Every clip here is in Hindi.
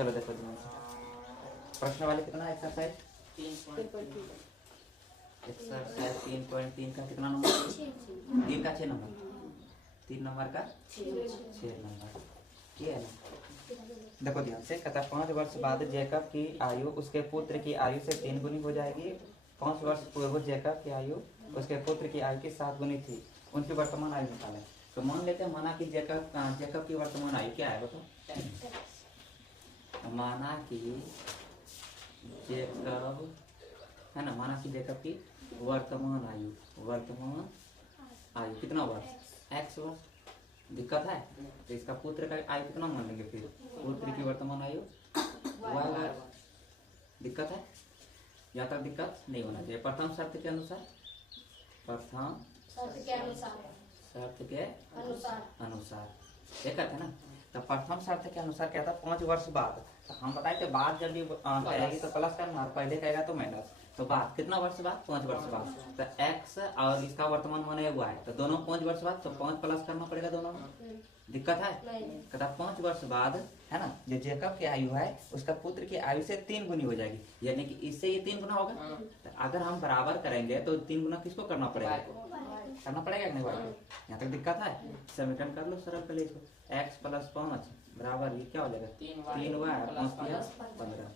चलो देखो ध्यान से। प्रश्न वाले कितना है एक्सरसाइज? 3.3 का कितना नंबर? 3 का 6 नंबर, 3 नंबर का 6 नंबर, ये है ना। देखो ध्यान से, कहता 5 वर्ष बाद जैकब की आयु उसके पुत्र की आयु से 3 गुनी हो जाएगी। 5 वर्ष पूर्व जैकब की आयु उसके पुत्र की आयु की 7 गुनी थी। उनकी वर्तमान आयु निकालें। तो मान लेते हैं, माना कि जैकब की वर्तमान आयु क्या है बताओ? माना कि जैकब है ना, माना कि जैकब की वर्तमान आयु कितना वर्ष? x वर्ष। दिक्कत है तो इसका पुत्र का आयु कितना मान लेंगे? फिर पुत्र की वर्तमान आयु y वर्ष। दिक्कत है? यहाँ तक दिक्कत नहीं होना चाहिए। प्रथम शर्त के अनुसार ये कहते हैं ना। तो प्रथम शर्त के अनुसार क्या था? 5 वर्ष बाद। तो हम बताए थे बाद जब भी कहेगी तो प्लस करना, पहले कहेगा तो माइनस। तो बाद कितना वर्ष बाद? 5 वर्ष बाद। तो x और इसका वर्तमान मान हुआ है, तो दोनों 5 वर्ष बाद, तो 5 प्लस करना पड़ेगा दोनों में। दिक्कत है? कहता 5 वर्ष बाद है ना, जो जैकब की आयु है उसका पुत्र की आयु से 3 गुनी हो जाएगी, यानी कि इससे ये 3 गुना होगा। तो अगर हम बराबर करेंगे तो 3 गुना किसको करना पड़ेगा? करना पड़ेगा कि नहीं? यहाँ तक दिक्कत है? समीकरण कर लो सरल पहले इसको। x + 5 बराबर ये क्या हो जाएगा? 3y 5 × 15।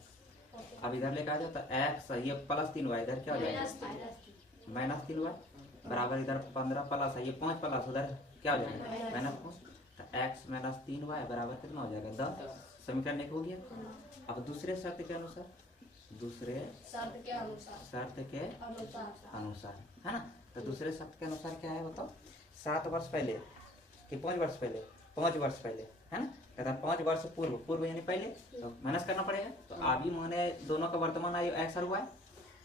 अब इधर लेकर आ जाओ तो x ये + 3y इधर क्या हो जाएगा? -3y बराबर इधर 15 प्लस है ये 5 प्लस उधर क्या हो जाएगा? -5। तो x - 3y बराबर कितना हो जाएगा? 10। समीकरण 1 हो गया। अब दूसरे शर्त के अनुसार है ना। तो दूसरे शर्त के अनुसार क्या है बताओ? 7 वर्ष पहले कि 5 वर्ष पहले? 5 वर्ष पहले है ना। कहता 5 वर्ष पूर्व यानी पहले, तो माइनस करना पड़ेगा। तो अभी माने दोनों का वर्तमान आयु x और y,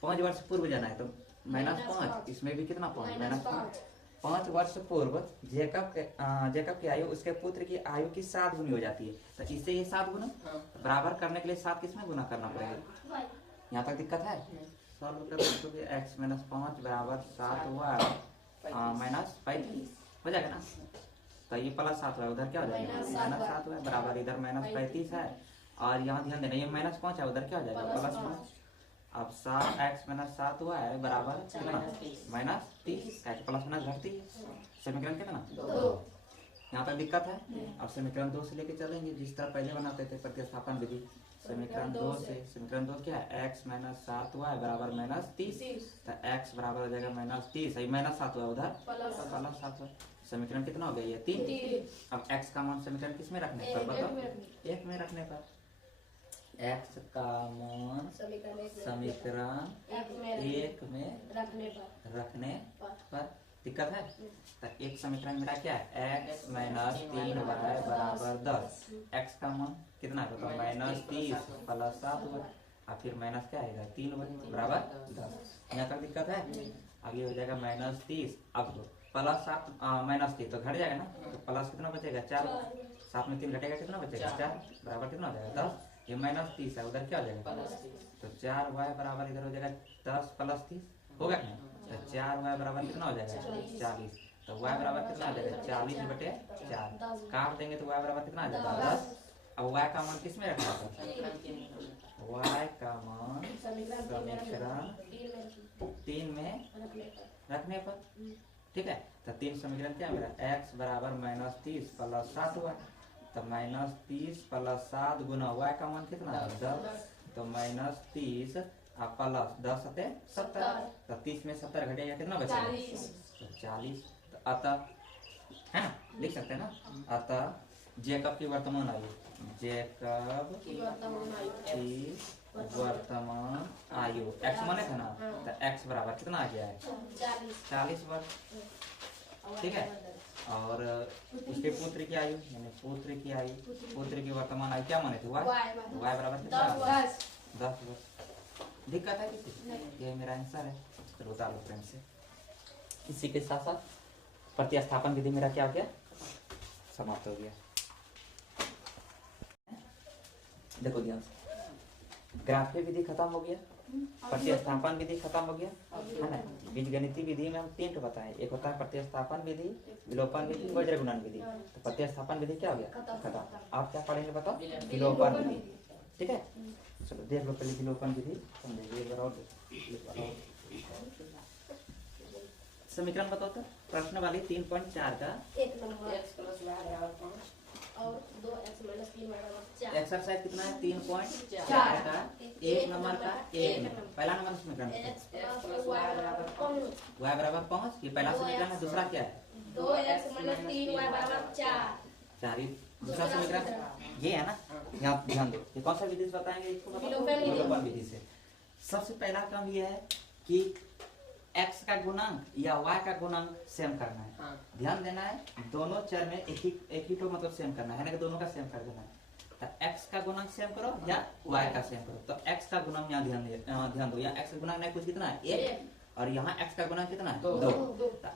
5 वर्ष पूर्व जाना है तो -5। इसमें भी कितना? -5। 5 वर्ष पूर्व जैकब की आयु उसके पुत्र की आयु की 7 गुनी हो जाती है। तो इससे ये 7 गुना बराबर करने के लिए 7 किसमें गुना करना पड़ेगा? यहाँ तक दिक्कत है? सॉल्व कर सकते हो। x - 5 बराबर 7y -35 हो जाएगा ना। तो ये +7 है, उधर क्या हो जाएगा? -7 है बराबर इधर -35 है। और यहाँ ध्यान देना ये -5 है, उधर क्या हो जाएगा? +5। अब 7x - 7y बराबर कितना? -30। प्लस माइनस घटती है। समीकरण कितना? 2। यहाँ पर दिक्कत है? अब समीकरण 2 से लेके चलेंगे जिस तरह पहले बनाते थे प्रतिस्थापन विधि। समीकरण 2 से, समीकरण 2 क्या है? x - 7y बराबर -30। तो x बराबर हो जाएगा -30, -7y उधर +7। समीकरण कितना हो गया? ये 3। अब x का मान समीकरण किस में रखने पर बताओ? 1 में रखने पर। x का मान समीकरण 1 में रखने पर। दिक्कत है? तो एक समीकरण मेरा क्या है? x - 3y बराबर 10। x का मान कितना है बताओ? -30 + 7y और फिर माइनस क्या आएगा? 3y बराबर 10। यहाँ तक दिक्कत है? अब ये हो जाएगा -30। अब +7 -3 तो घट जाएगा ना। तो प्लस कितना बचेगा? 4। 7 में 3 घटेगा कितना बचेगा? 4 बराबर कितना हो जाएगा? 10। ये -30 है, उधर क्या हो जाएगा? तो 4y बराबर इधर हो जाएगा 10 + 30 होगा ना। तो 4y बराबर कितना हो जाएगा? 40। तो y बराबर कितना आ जाएगा? 40/4 काट देंगे तो y बराबर कितना आ जाएगा? 10। अब y का मान किस में रखना है? y का मान समीकरण 3 में रखने पर। ठीक है। तो 3 समीकरण क्या मेरा? x बराबर -30 + 7y। तो -30 + 7 गुना y का मान कितना है? 10। तो -30 प्लस 10 × 70। तो 30 में 70 घटेगा कितना बचेगा? 40। तो अतः है ना, लिख सकते हैं ना। अतः जैकब की वर्तमान आयु x माने थे ना। तो x बराबर कितना आ गया है? 40 वर्ष। ठीक है। और उसके पुत्र की आयु यानी पुत्र की वर्तमान आयु क्या माने थे? y बराबर कितना? 10 वर्ष। दिक्कत है किसी? ये मेरा आंसर है। चलो बता लो फ्रेंड से। इसी के साथ साथ प्रतिस्थापन विधि मेरा क्या हो गया? समाप्त हो गया। देखो ध्यान से, ग्राफीय विधि खत्म हो गया, प्रतिस्थापन विधि खत्म हो गया है ना। बीजगणितीय विधि में हम 3 तो बताए। एक होता है प्रतिस्थापन विधि, विलोपन विधि, वज्र गुणन विधि। तो प्रतिस्थापन विधि क्या हो गया? खत्म। आप क्या पढ़ेंगे बताओ? विलोपन विधि। ठीक है, चलो देख लो पहले विलोपन विधि समझेंगे एक बार और। समीकरण बताओ तो प्रश्न वाली 3.4 का 1 नंबर x + y = 5 और 2x - 3y = 4। एक्सरसाइज कितना है 3.4 का 1 नंबर का 1 में पहला नंबर समीकरण x + y = 5 y बराबर 5, ये पहला समीकरण है। दूसरा क्या है 2x - 3y = 4। 4, दूसरा समीकरण ये है ना। यहाँ ध्यान दो, ये कौन सा विधि से बताएंगे इसको, विलोपन विधि से। सबसे पहला काम ये है कि x का गुणांक या y का गुणांक सेम करना है। ध्यान देना है दोनों चर में एक ही तो मतलब सेम करना है ना, कि दोनों का सेम कर देना है। तो x का गुणांक सेम करो या y का सेम करो। तो x का गुणांक यहाँ ध्यान दो, यहाँ x का गुणांक नहीं कुछ कितना है 1 और यहाँ x का गुणांक कितना है 2। तो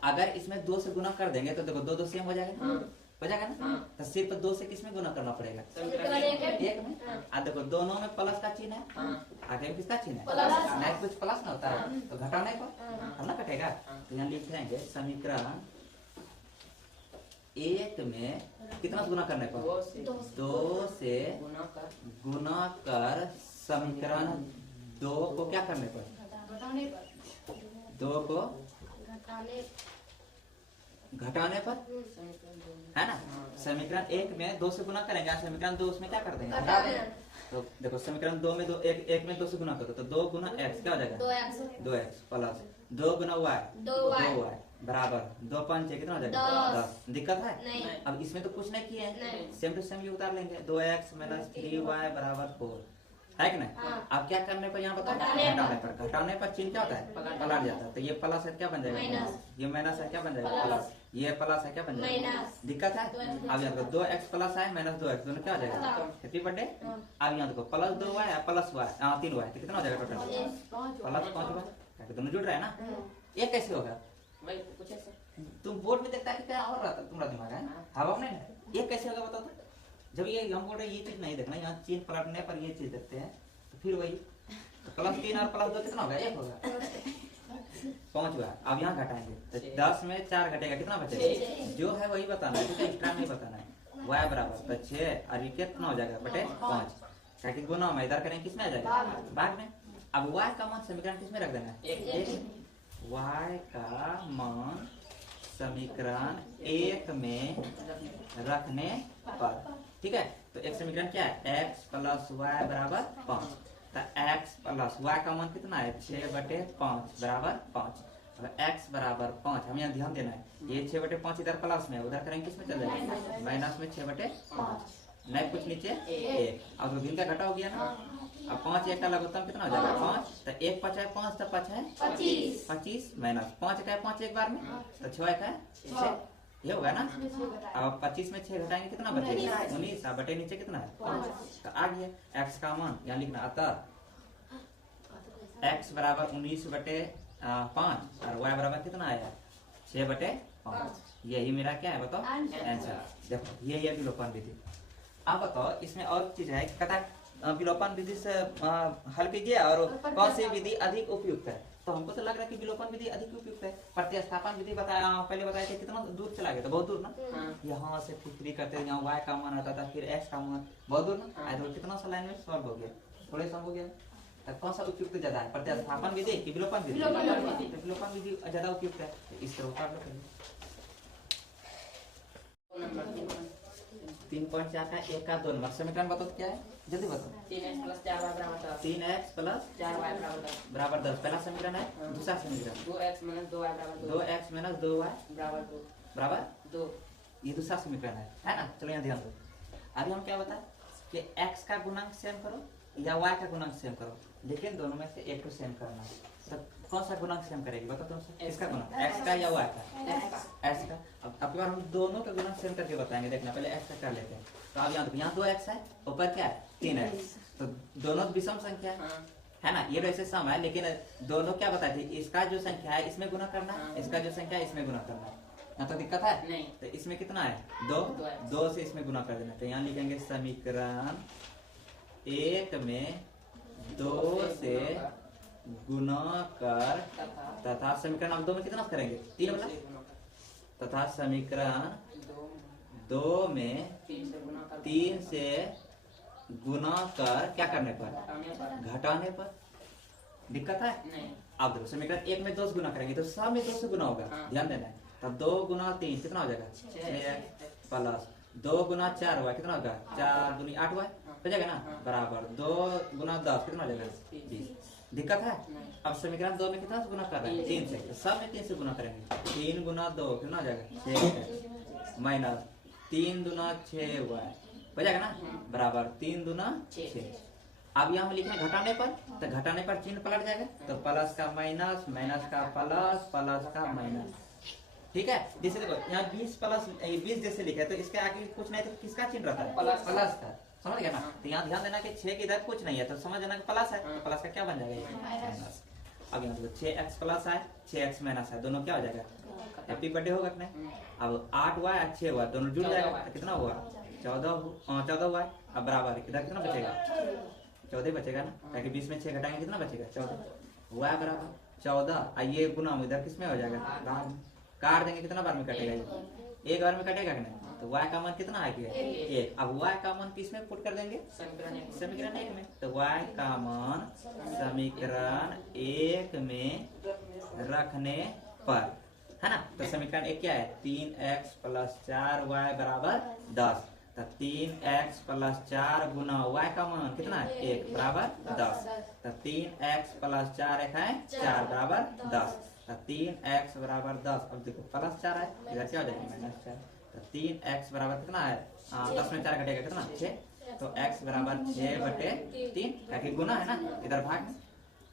अगर इसमें 2 से गुना कर देंगे तो देखो 2 2 सेम हो जाएगा, हो जाएगा ना। तो सिर्फ 2 से किसमें गुना करना पड़ेगा 1 में। आ देखो दोनों में प्लस का चिन्ह है, आगे में किसका चिन्ह है नहीं, कुछ प्लस ना होता है तो घटाने पर तब ना कटेगा। तो यहाँ लिख देंगे समीकरण 1 में कितना गुना करने पर 2 से गुना कर समीकरण 2 को क्या करने पर 2 को घटाने पर है ना। समीकरण 1 में 2 से गुना करेंगे, समीकरण 2 उसमें क्या कर देंगे घटा देंगे। तो देखो समीकरण 2 में 1 में 2 से गुना करो तो 2 गुना x क्या हो जाएगा 2x प्लस 2 गुना y 2y बराबर 2 5 कितना हो जाएगा 10। दिक्कत है अब इसमें तो कुछ नहीं किए हैं, सेम टू सेम ये उतार लेंगे 2x - 3y = 4 है कि नहीं। अब क्या करने पर यहाँ बताओ घटाने पर चिन्ह क्या होता है पलट जाता है। तो ये प्लस है क्या बन जाएगा ये माइनस है क्या बन जाएगा प्लस, ये प्लस है क्या बन जाएगा दिक्कत है। अब यहाँ देखो 2x प्लस है - 2x दोनों क्या हो जाएगा हैप्पी बर्थडे। अब यहाँ देखो प्लस 2y है प्लस y 3y तो कितना हो जाएगा टोटल प्लस 5y, दोनों जुड़ रहे हैं ना। ये कैसे होगा तुम बोर्ड में देखता है कि क्या और रहा था तुम्हारा दिमाग है हवा में नहीं, ये कैसे होगा बताओ तो। जब ये हम बोल रहे ये चीज नहीं देखना, यहाँ चिन्ह पलटने पर ये चीज देखते हैं तो फिर वही तो प्लस 3 और प्लस 2 कितना होगा 1 होगा 5 हुआ। अब यहाँ घटाएंगे तो 10 में 4 घटेगा कितना बचेगा जो है वही बताना है, कुछ एक्स्ट्रा नहीं बताना है। y बराबर तो 6 और ये कितना हो जाएगा बटे 5, ताकि गुना में इधर करेंगे किसमें आ जाएगा भाग में। अब y का मान समीकरण किसमें रख देना है y का मान समीकरण 1 में रखने पर, ठीक है। तो एक समीकरण क्या है x + y = 5। तो x + y का मान कितना है 6/5 बराबर 5। अब x बराबर 5 हम यहाँ ध्यान देना है ये 6/5 इधर प्लस में उधर करेंगे किसमें चल जाएगा माइनस में 6/5 नहीं कुछ नीचे 1। अब तो का घटा हो गया ना। अब 5 1 का लघुत्तम कितना हो जाएगा 5। तो 1 5 है 5 तो 5 है 25 माइनस 5 का 5 एक बार में तो 6 का 6 ये होगा ना। अब 25 में 6 घटाएंगे कितना बचेगा 19 बटे नीचे कितना है 5। तो आ गया x का मान यहाँ लिखना अतः x बराबर 19/5 और y बराबर कितना आया 6/5। यही मेरा क्या है बताओ आंसर। देखो यही है विलोपन विधि। अब बताओ इसमें और चीज है कथा विलोपन विधि से हल कीजिए और कौन सी विधि अधिक उपयुक्त है। तो हमको तो लग रहा है कि विलोपन विधि अधिक उपयुक्त है। प्रतिस्थापन विधि बताया पहले बताया थे कितना दूर चला गया था बहुत दूर ना। यहाँ से फिक्री करते यहाँ y का मान आता था फिर x का मान बहुत दूर ना। तो कितना सा लाइन में सॉल्व हो गया थोड़े सॉल्व हो गया। तो कौन सा उपयुक्त ज्यादा है प्रतिस्थापन विधि कि विलोपन विधि। विलोपन विधि ज्यादा उपयुक्त है। इस तरह उतार लो 3.4 का 1 का 2 नंबर समीकरण बताओ क्या है जल्दी बताओ 3x + 4y बराबर 10 पहला समीकरण है। दूसरा समीकरण 2x - 2y बराबर 2 ये दूसरा समीकरण है ना। चलो यहाँ ध्यान दो। अभी हम क्या बताए कि x का गुणांक सेम करो या y का गुणांक सेम करो, लेकिन दोनों में से एक को सेम करना। तो कौन सा गुणांक सेम करेगी बताओ तुमसे किसका गुणांक x का या y का x का। अब हम दोनों का गुणांक सेम करके बताएंगे। देखना पहले x का कर लेते हैं। तो अब यहाँ 2x है ऊपर क्या है 3x तो दोनों विषम संख्या है ना। ये वैसे सम है लेकिन दोनों क्या बताए थे इसका जो संख्या है इसमें गुना करना इसका जो संख्या है इसमें गुना करना। यहाँ तो दिक्कत है नहीं। तो इसमें कितना है 2 से इसमें गुना कर देना। तो यहाँ लिखेंगे समीकरण 1 में 2 से गुना कर तथा समीकरण अब 2 में कितना करेंगे 3 वाला तथा समीकरण 2 में 3 से गुना कर क्या करने पर, घटाने पर घटाने पर। दिक्कत है? नहीं। अब देखो समीकरण 1 में 2 से गुना करेंगे तो सब में 2 से गुना होगा, हाँ। ध्यान देना है। तब 2 गुना 3 कितना हो जाएगा, 6 प्लस 2 गुना 4 हुआ कितना होगा, 4 दूनी 8 हुआ, हो जाएगा ना, हाँ। बराबर 2 गुना 10 कितना हो जाएगा, 20। दिक्कत है? नहीं। अब समीकरण 2 में कितना से गुना कर रहे हैं, 3 से, तो सब में 3 से गुना करेंगे। 3 गुना 2 कितना हो जाएगा, 6 माइनस 3 दूना 6 हुआ है, हो जाएगा ना, बराबर 3 दूना 6। अब यहाँ हम लिखे घटाने पर, तो घटाने पर चिन्ह पलट जाएगा, तो प्लस का माइनस, माइनस का प्लस, प्लस का माइनस। ठीक है, जैसे देखो यहाँ 20 प्लस 20 जैसे लिखे तो इसके आगे कुछ नहीं तो किसका चिन्ह रहता है, प्लस। प्लस का। समझ गया ना? तो यहाँ ध्यान देना कि 6 के इधर कुछ नहीं है तो समझ जाना कि प्लस है, तो प्लस का क्या बन जाएगा, ये माइनस। अब यहाँ देखो 6x प्लस है, 6x माइनस है, दोनों क्या हो जाएगा, हैप्पी बर्थडे होगा कि नहीं। अब 8 हुआ और 6 हुआ, दोनों जुड़ जाएगा, तो कितना हुआ, 14 हुआ है। अब बराबर इधर कितना बचेगा, 14 बचेगा ना, ताकि 20 में 6 घटाएंगे कितना बचेगा, 14 हुआ है, बराबर 14। ये गुना इधर किसमें हो जाएगा, भाग में। काट देंगे कितना बार में कटेगा, ये एक बार में कटेगा कि नहीं, तो y का मान कितना आ गया, 1। अब y का मान किस में पुट कर देंगे, समीकरण 1 में, तो y का मान समीकरण 1 में रखने पर, है ना। तो समीकरण 1 क्या है, 3x प्लस 4y बराबर 10। तो 3x प्लस 4 गुना y का मान कितना है, 1 बराबर 10। तो 3x प्लस 4 एक है 4 बराबर 10। तो 3x बराबर 10। अब देखो प्लस 4 है, इधर क्या हो जाएगा, माइनस 4। तो 3x बराबर कितना है, 10 में 4 घटेगा कितना, 6। तो x बराबर 6/3, ताकि गुना है ना, इधर भाग में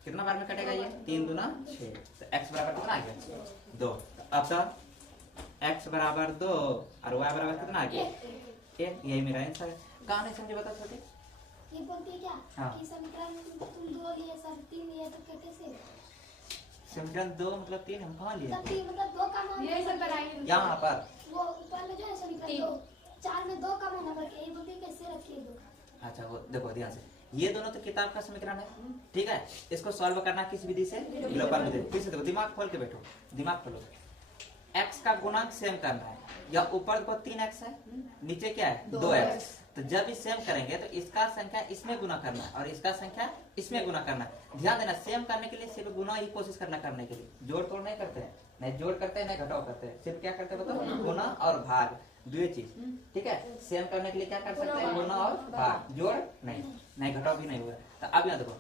कितना बार में कटेगा, ये 3 दूना 6। तो x बराबर कितना आ गया, 2। अब सर x बराबर 2 और y बराबर कितना आ गया, 1। यही मेरा आंसर है। कहाँ नहीं समझे बता छोटे, ये बोलती है क्या हाँ। कि समीकरण तुम 2 लिए सर 3 लिए तो कैसे, समीकरण 2 मतलब 3 हम कहाँ लिए, तब 3 मतलब 2 का मान ये सब बनाएंगे। यहाँ पर। वो ऊपर में जो है समीकरण 2 4 में 2 का मान नंबर के, ये बोलती है कैसे रखिए 2 का। अच्छा वो देखो ध्यान से, ये दोनों तो किताब का समीकरण है, ठीक है। इसको सॉल्व करना किस विधि से, ग्लोबल विधि। फिर से देखो, दिमाग खोल के बैठो, दिमाग खोलो। x का गुणांक सेम करना है, या ऊपर देखो 3x है, नीचे क्या है 2x। तो जब भी सेम करेंगे तो इसका संख्या इसमें गुना करना है और इसका संख्या इसमें गुना करना है। ध्यान देना, सेम करने के लिए सिर्फ गुना ही कोशिश करना करने के लिए, जोड़ तोड़ नहीं करते हैं, नहीं जोड़ करते हैं नहीं घटाव करते हैं, सिर्फ क्या करते हैं बताओ, गुना और भाग, दो चीज। ठीक है, सेम करने के लिए क्या कर सकते हैं, गुना और भाग, जोड़ नहीं, नहीं घटाव भी नहीं हुआ। तो अब यहाँ देखो,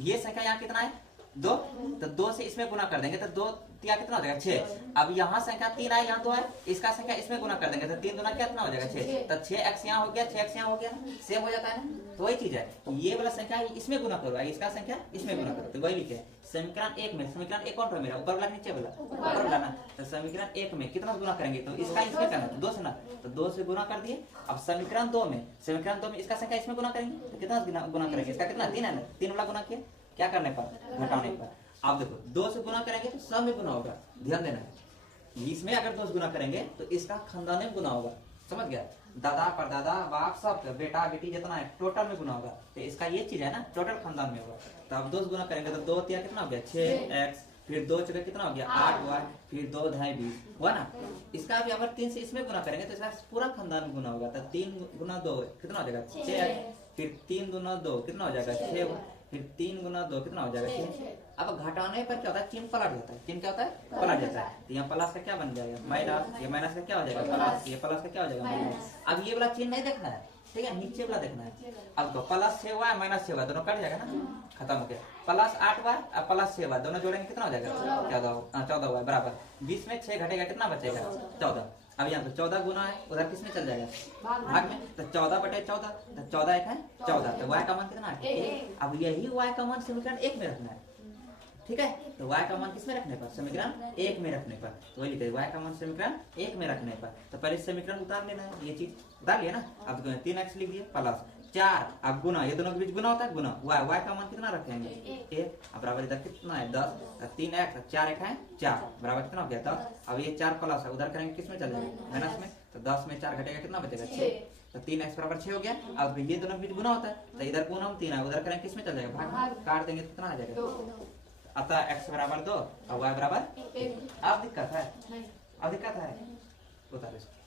ये संख्या यहाँ कितना है 2, तो 2 से इसमें गुना कर देंगे तो 2 या कितना हो जाएगा 6। अब यहाँ संख्या 3 है, यहाँ 2 है, इसका संख्या इसमें गुना कर देंगे तो 3 दूना कितना हो जाएगा 6। तो 6x यहाँ हो गया, 6x यहाँ हो गया, सेम हो जाता है ना। तो वही चीज है, ये वाला संख्या इसमें गुना करो, इसका संख्या इसमें गुना करो, तो वही लिखे समीकरण 1 में। समीकरण 1 कौन सा मेरा, ऊपर वाला नीचे वाला, ऊपर वाला ना। तो समीकरण 1 में कितना गुना करेंगे, तो इसका इसमें करना, 2 से ना, तो 2 से गुना कर दिए। अब समीकरण 2 में इसका संख्या इसमें गुना करेंगे तो कितना गुना करेंगे, इसका कितना 3 है ना, 3 वाला गुना किया, क्या करने पर, घटाने पर। आप देखो 2 से गुना करेंगे तो सब में गुना होगा, ध्यान देना है। इसमें अगर 2 से गुना करेंगे तो इसका खानदान में गुना होगा, समझ गया, दादा परदादा बाप सब बेटा बेटी जितना है टोटल में गुना होगा। तो इसका ये चीज है ना, टोटल खानदान में होगा। तो अब 2 से गुना करेंगे तो 2 तिया कितना हो गया 6x, फिर 2 जगह कितना हो गया 8 हुआ, फिर 2 ढाई 20 हुआ ना। इसका भी अगर 3 से इसमें गुना करेंगे तो इसका पूरा खानदान में गुना होगा। तो 3 गुना 2 कितना हो जाएगा 6x, फिर 3 दूना 2 कितना हो जाएगा 6, फिर 3 गुना 2 कितना हो जाएगा 6। अब घटाने पर क्या होता है, चिन्ह पलट जाता है, चिन्ह क्या होता है पलट जाता है। तो यहाँ प्लस का क्या बन जाएगा माइनस, ये माइनस का क्या हो जाएगा प्लस, ये प्लस का क्या हो जाएगा माइनस। अब ये वाला चिन्ह नहीं देखना है, ठीक है, नीचे वाला देखना है। अब तो प्लस 6 हुआ माइनस 6 हुआ, दोनों कट जाएगा ना, खत्म हो गया। प्लस 8 हुआ अब प्लस 6 हुआ, दोनों जोड़ेंगे कितना हो जाएगा 14 हुआ, बराबर 20 में 6 घटेगा कितना बचेगा 14। अब यहाँ तो 14 गुना है, उधर किसमें चल जाएगा भाग में, तो 14/14, तो 14 एक है 14, तो y का मान कितना है 1। अब यही y का मान समीकरण 1 में रखना है, ठीक है। तो y का मान किसमें रखने पर, समीकरण 1 में रखने पर। तो वही लिखे y का मान समीकरण 1 में रखने पर। तो पहले समीकरण उतार लेना है, ये चीज उतार लिया ना। अब 3x लिख दिए प्लस 4, अब गुना, ये दोनों के बीच गुना होता है, गुना y का मान कितना रखेंगे 1। अब बराबर इधर कितना है 10, 3x 4 एक है 4 बराबर कितना हो गया 10। अब ये 4 प्लस है, उधर करेंगे किसमें चल जाएगा माइनस में, तो 10 में 4 घटेगा कितना बचेगा 6। तो 3x बराबर 6 हो गया। अब ये दोनों के बीच गुना होता है, तो इधर गुना हम 3 है, उधर करेंगे किसमें चल जाएगा भाग, काट देंगे कितना आ जाएगा। अतः x बराबर 2 और y बराबर 1। अब दिक्कत है, अब दिक्कत है, उतार इसको।